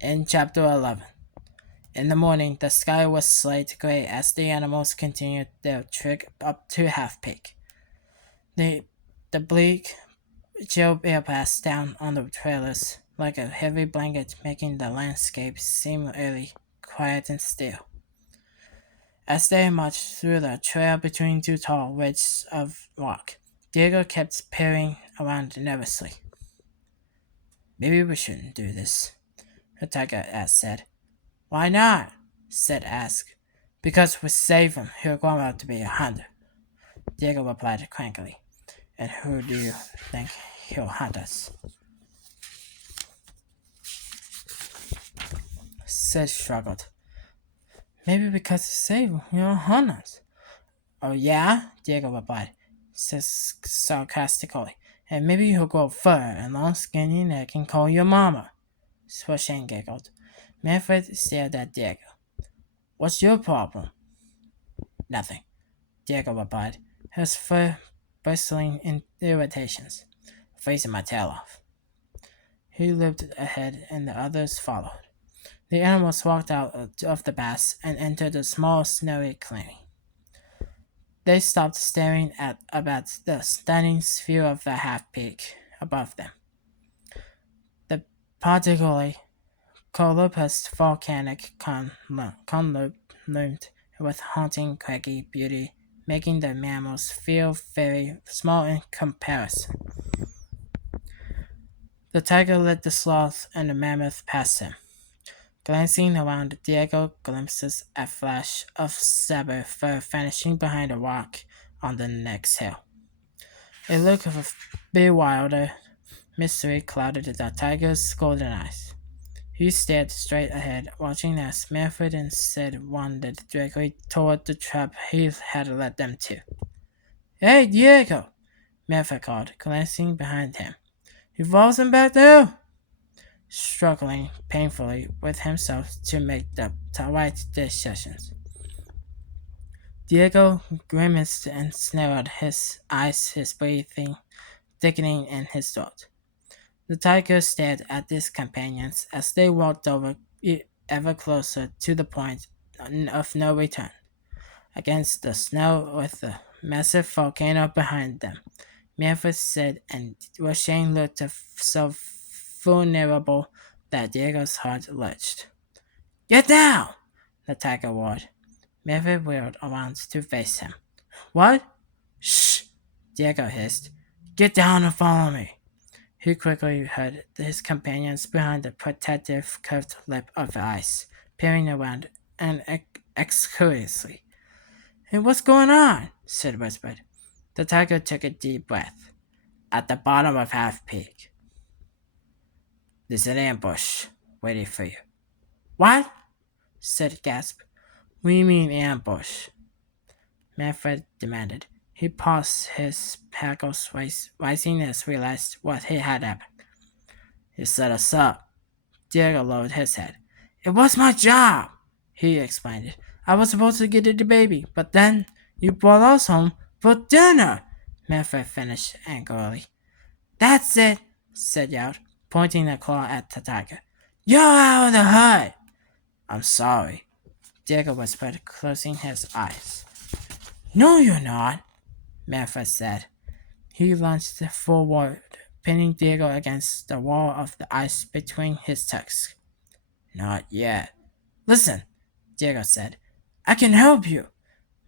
In Chapter 11. In the morning, the sky was slate gray as the animals continued their trek up to Half Peak. The, the bleak, chill air passed down on the trailers like a heavy blanket, making the landscape seem eerily quiet and still. As they marched through the trail between two tall ridges of rock, Diego kept peering around nervously. Maybe we shouldn't do this, Ortega said. Why not? Said Ask. Because we save him, he'll grow up to be a hunter. Diego replied crankily. And who do you think he'll hunt us? Sid shrugged. Maybe because he saved him, he'll hunt us. Oh yeah? Diego replied, sarcastically. And maybe he'll grow fur and long skinny neck and call you mama. Swishing giggled. Manfred stared at Diego. What's your problem? Nothing, Diego replied, his fur bristling in irritations, freezing my tail off. He leaped ahead and the others followed. The animals walked out of the pass and entered a small snowy clearing. They stopped staring at about the stunning view of the half peak above them. The particularly colorless volcanic cone loomed with haunting craggy beauty, making the mammals feel very small in comparison. The tiger led the sloth and the mammoth past him. Glancing around, Diego glimpses a flash of saber fur vanishing behind a rock on the next hill. A look of bewildered mystery clouded the tiger's golden eyes. He stared straight ahead, watching as Manfred and Sid wandered directly toward the trap he had led them to. Hey, Diego! Manfred called, glancing behind him. You frozen back there? Struggling painfully with himself to make the right decisions. Diego grimaced and narrowed his eyes, his breathing thickening in his throat. The tiger stared at his companions as they walked ever closer to the point of no return, against the snow with the massive volcano behind them. Manfred said, and Roshane looked so vulnerable that Diego's heart lurched. Get down! The tiger roared. Manfred wheeled around to face him. What? Shh! Diego hissed. Get down and follow me. He quickly heard his companions behind the protective curved lip of the ice, peering around and curiously. Hey, what's going on? Sid whispered. The tiger took a deep breath. At the bottom of Half Peak. There's an ambush waiting for you. What? Sid gasped. What do you mean ambush? Manfred demanded. He paused, his hackles rising as he realized what he had happened. You set us up. Diego lowered his head. It was my job, he explained. I was supposed to get the baby, but then you brought us home for dinner, Manfred finished angrily. That's it, said Yout, pointing a claw at the tiger. You're out of the hut. I'm sorry, Diego whispered, closing his eyes. No, you're not, Manfred said. He lunged forward, pinning Diego against the wall of the ice between his tusks. Not yet. Listen, Diego said. I can help you.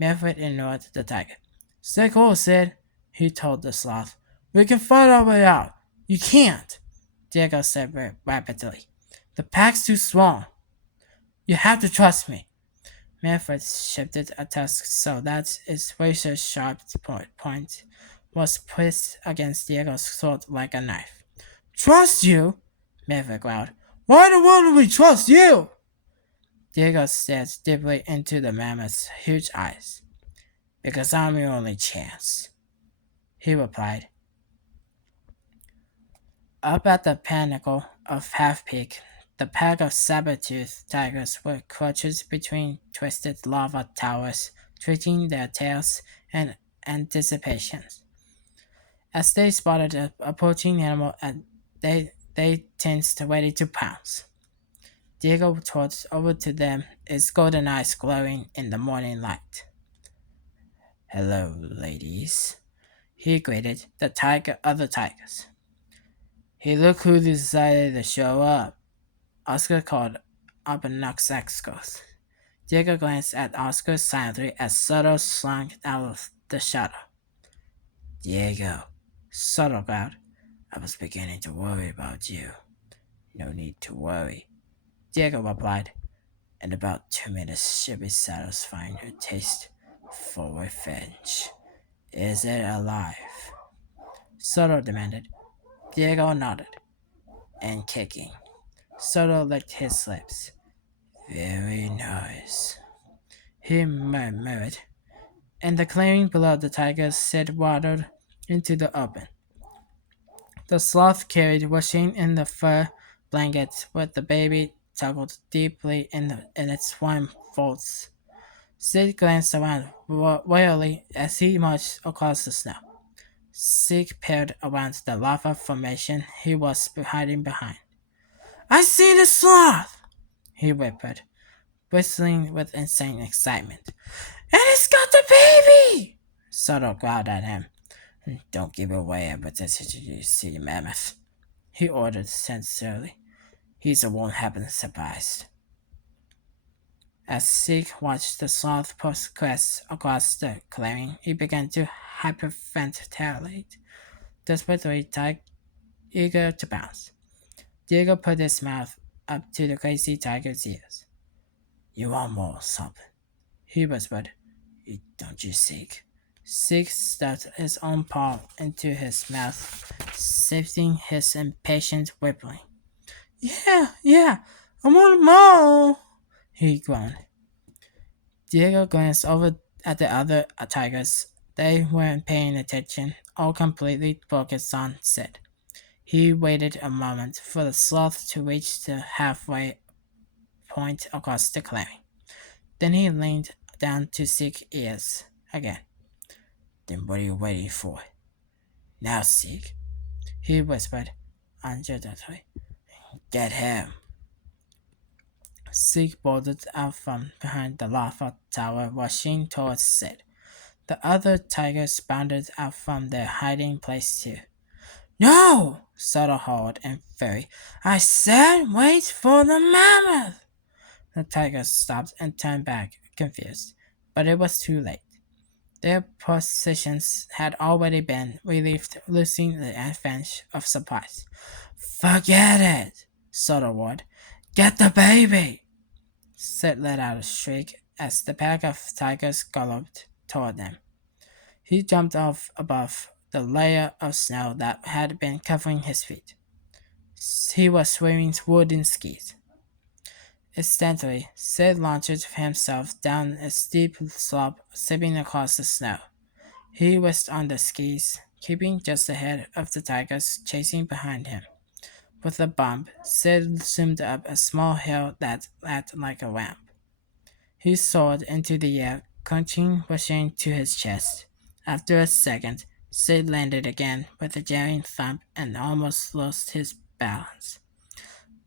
Manfred ignored the tiger. Stay cool, Sid, he told the sloth. We can fight our way out. You can't, Diego said rapidly. The pack's too strong. You have to trust me. Manfred shifted a tusk so that its razor-sharp point was pressed against Diego's throat like a knife. Trust you? Manfred growled. Why in the world would we trust you? Diego stared deeply into the mammoth's huge eyes. Because I'm your only chance, he replied. Up at the pinnacle of Half Peak, the pack of saber-toothed tigers were crouched between twisted lava towers, twitching their tails in anticipation. As they spotted an approaching animal, they tensed, ready to pounce. Diego trots over to them, his golden eyes glowing in the morning light. Hello, ladies, he greeted the other tigers. Hey, look who decided to show up. Oscar called up a Noxaxcos. Diego glanced at Oscar silently as Soto slunk out of the shadow. Diego, Soto growled. I was beginning to worry about you. No need to worry, Diego replied. In about 2 minutes, she'll be satisfying her taste for revenge. Is it alive? Soto demanded. Diego nodded. And kicking. Soto licked his lips. Very nice, he murmured. And the clearing below the tigers Sid waddled into the open. The sloth carried washing in the fur blanket with the baby toggled deeply in its warm folds. Sid glanced around warily as he marched across the snow. Zeke peered around the lava formation he was hiding behind. I see the sloth! He whimpered, whistling with insane excitement. And it's got the baby! Soto growled at him. Don't give away a potential you see, mammoth, he ordered sincerely. He won't happen surprised. As Zeke watched the sloth progress across the clearing, he began to hyperventilate, desperately eager to pounce. Diego put his mouth up to the crazy tiger's ears. You want more something, he whispered. Don't you, Zeke? Zeke stuffed his own paw into his mouth, sifting his impatient whimpering. Yeah, I want more, he groaned. Diego glanced over at the other tigers. They weren't paying attention, all completely focused on Sid. He waited a moment for the sloth to reach the halfway point across the clearing. Then he leaned down to seek ears again. Then what are you waiting for? Now, Zeke, he whispered uncertainly. Get him. Zeke bolted out from behind the lava tower, rushing towards Sid. The other tigers bounded out from their hiding place too. No! Soto howled in fury. I said wait for the mammoth! The tigers stopped and turned back, confused, but it was too late. Their positions had already been relieved, losing the advantage of surprise. Forget it, Soto roared. Get the baby! Sid let out a shriek as the pack of tigers galloped toward them. He jumped off above the layer of snow that had been covering his feet. He was wearing wooden skis. Instantly, Sid launched himself down a steep slope, zipping across the snow. He whisked on the skis, keeping just ahead of the tigers chasing behind him. With a bump, Sid zoomed up a small hill that acted like a ramp. He soared into the air, crunching rushing to his chest. After a second, Sid landed again with a jarring thump and almost lost his balance.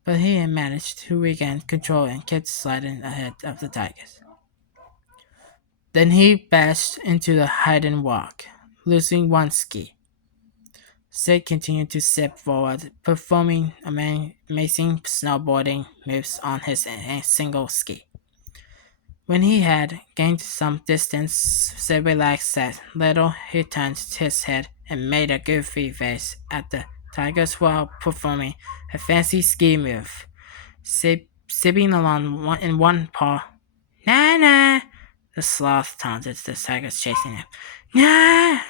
But he had managed to regain control and kept sliding ahead of the tigers. Then he bashed into the hidden rock, losing one ski. Sid continued to zip forward, performing amazing snowboarding moves on his single ski. When he had gained some distance, Sid relaxed a little. He turned his head and made a goofy face at the tigers while performing a fancy ski move, sipping along in one paw. Nah, the sloth taunted the tigers chasing him. Nah!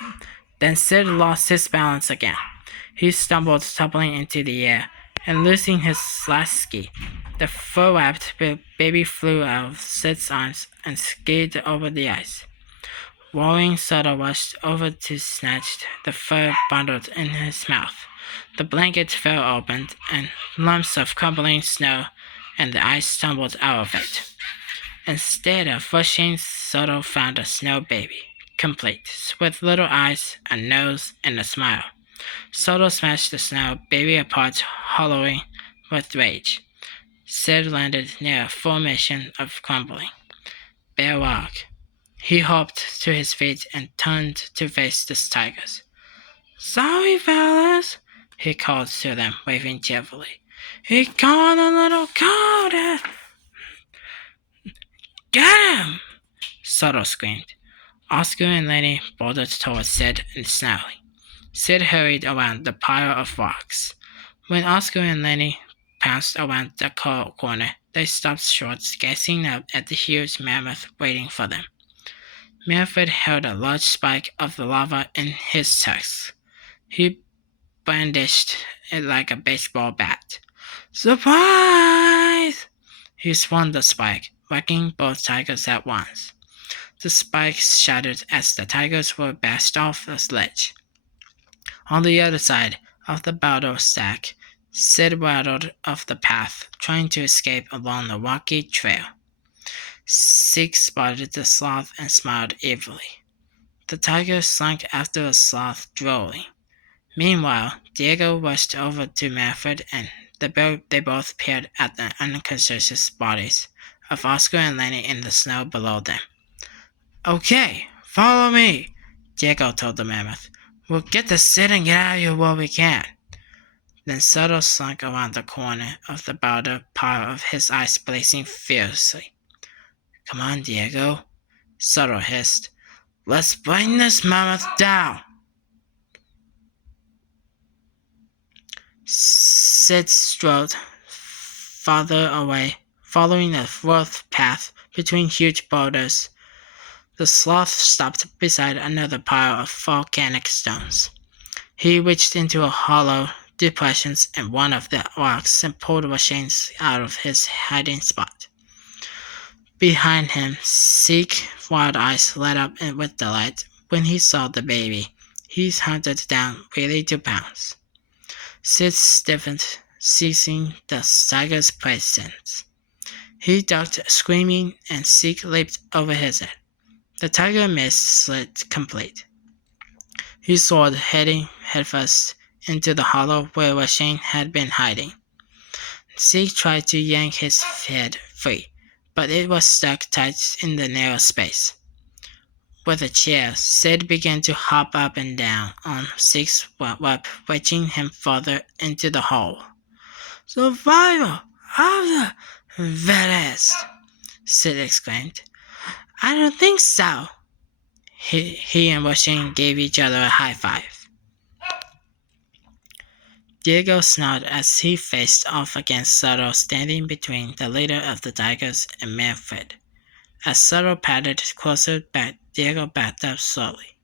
Then Sid lost his balance again. He stumbled, toppling into the air, and losing his last ski. The fur-wrapped baby flew out of Sid's arms and skied over the ice. Roaring Soda rushed over to snatch the fur bundled in his mouth. The blanket fell open, and lumps of crumbling snow and the ice tumbled out of it. Instead of rushing, Soto found a snow baby, complete, with little eyes, a nose, and a smile. Soto smashed the snow baby apart, hollowing with rage. Sid landed near a formation of crumbling, bare rock. He hopped to his feet and turned to face the tigers. "Sorry, fellas," he called to them, waving cheerfully. "He got a little cold. Get him!" Soto screamed. Oscar and Lenny bolted towards Sid and Snarly. Sid hurried around the pile of rocks. When Oscar and Lenny pounced around the corner, they stopped short, gazing up at the huge mammoth waiting for them. Manfred held a large spike of lava in his tusk. He brandished it like a baseball bat. "Surprise!" He swung the spike, whacking both tigers at once. The spikes shattered as the tigers were bashed off the ledge. On the other side of the boulder stack, Sid waddled off the path, trying to escape along the rocky trail. Zeke spotted the sloth and smiled evilly. The tiger slunk after the sloth, drooling. Meanwhile, Diego rushed over to Manfred, and they both peered at the unconscious bodies of Oscar and Lenny in the snow below them. "Okay, follow me," Diego told the mammoth. "We'll get to Sid and get out of here while we can." Then Soto slunk around the corner of the boulder pile, of his eyes blazing fiercely. "Come on, Diego," Soto hissed. "Let's bring this mammoth down." Sid strode farther away, following a rough path between huge boulders. The sloth stopped beside another pile of volcanic stones. He reached into a hollow depressions in one of the rocks and pulled Rashane out of his hiding spot. Behind him, Zeke's wild eyes lit up with delight when he saw the baby. He hunted down, ready to pounce. Sid stiffened, seizing the tiger's presence. He ducked, screaming, and Zeke leaped over his head. The tiger missed, slit complete. He soared, heading headfirst into the hollow where Rashane had been hiding. Zeke tried to yank his head free, but it was stuck tight in the narrow space. With a chair, Sid began to hop up and down on Zeke's web, wedging him further into the hole. "Survival of the fittest," Sid exclaimed. "I don't think so." He and Rashane gave each other a high five. Diego snarled as he faced off against Soto, standing between the leader of the Tigers and Manfred. As Soto padded closer back, Diego backed up slowly.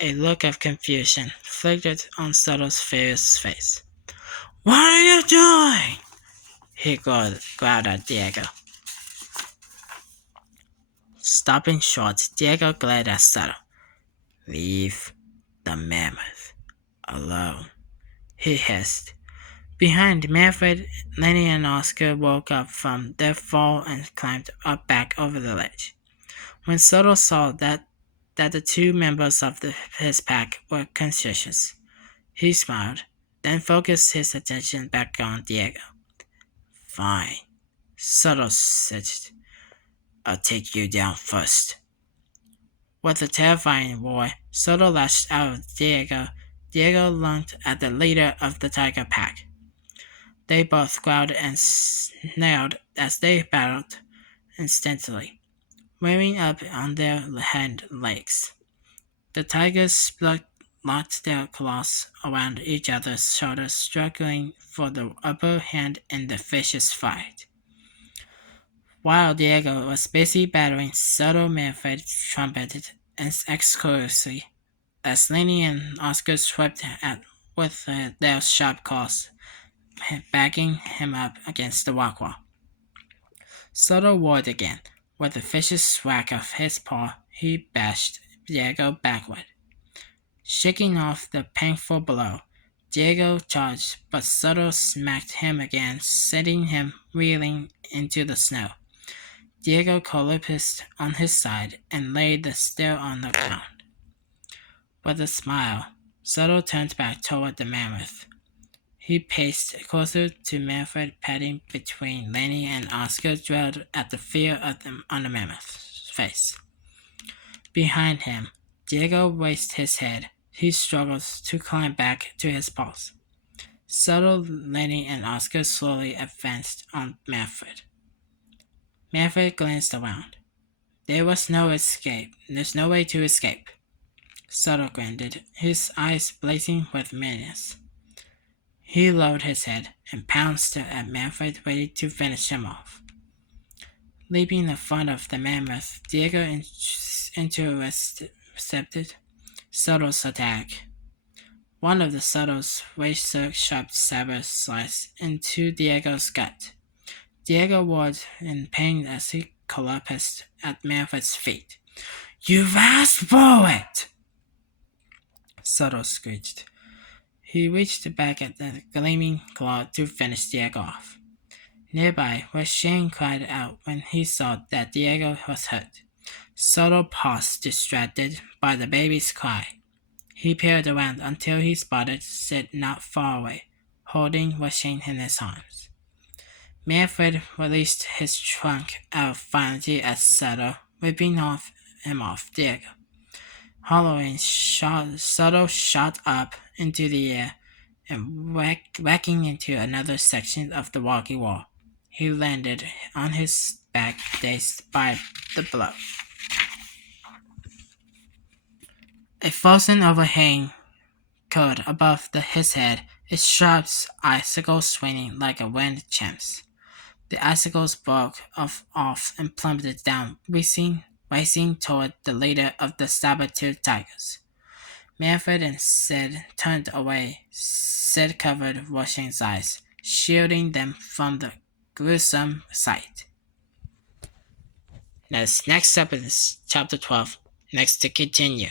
A look of confusion flickered on Soto's fierce face. "What are you doing?" he growled at Diego. Stopping short, Diego glared at Soto. "Leave the mammoth alone," he hissed. Behind Manfred, Lenny and Oscar woke up from their fall and climbed up back over the ledge. When Soto saw that the two members of his pack were conscious, he smiled, then focused his attention back on Diego. "Fine," Soto said. "I'll take you down first." With a terrifying roar, Soto lashed out of Diego. Diego lunged at the leader of the tiger pack. They both growled and snarled as they battled instantly, rearing up on their hind legs. The tigers locked their claws around each other's shoulders, struggling for the upper hand in the vicious fight. While Diego was busy battering, Soto, Manfred trumpeted exclusively as Lenny and Oscar swept with their sharp claws, backing him up against the rock wall. Soto roared again. With a vicious whack of his paw, he bashed Diego backward. Shaking off the painful blow, Diego charged, but Soto smacked him again, sending him reeling into the snow. Diego collapsed on his side and lay still on the ground. With a smile, Soto turned back toward the mammoth. He paced closer to Manfred, patting between Lenny and Oscar, dwelled at the fear of them on the mammoth's face. Behind him, Diego raised his head. He struggled to climb back to his paws. Subtle Lenny and Oscar slowly advanced on Manfred. Manfred glanced around. There was no escape. There's no way to escape. Subtle grinned, his eyes blazing with menace. He lowered his head and pounced at Manfred, ready to finish him off. Leaping in front of the mammoth, Diego intercepted Subtle's attack. One of the Subtle's razor-sharp sabers sliced into Diego's gut. Diego roared in pain as he collapsed at Manfred's feet. "You've asked for it!" Subtle screeched. He reached back at the gleaming claw to finish Diego off. Nearby, Shane cried out when he saw that Diego was hurt. Subtle paused, distracted by the baby's cry. He peered around until he spotted Sid not far away, holding Shane in his arms. Manfred released his trunk out violently at Subtle, ripping him off Diego. Hollowing, Subtle shot up into the air and whacking into another section of the rocky wall. He landed on his back, dazed by the blow. A frozen overhang curled above his head, its sharp icicles swinging like a wind chimes. The icicles broke off and plummeted down, racing toward the leader of the saber-toothed tigers. Manfred and Sid turned away. Sid covered Roshan's eyes, shielding them from the gruesome sight. Next up is chapter 12. Next to continue.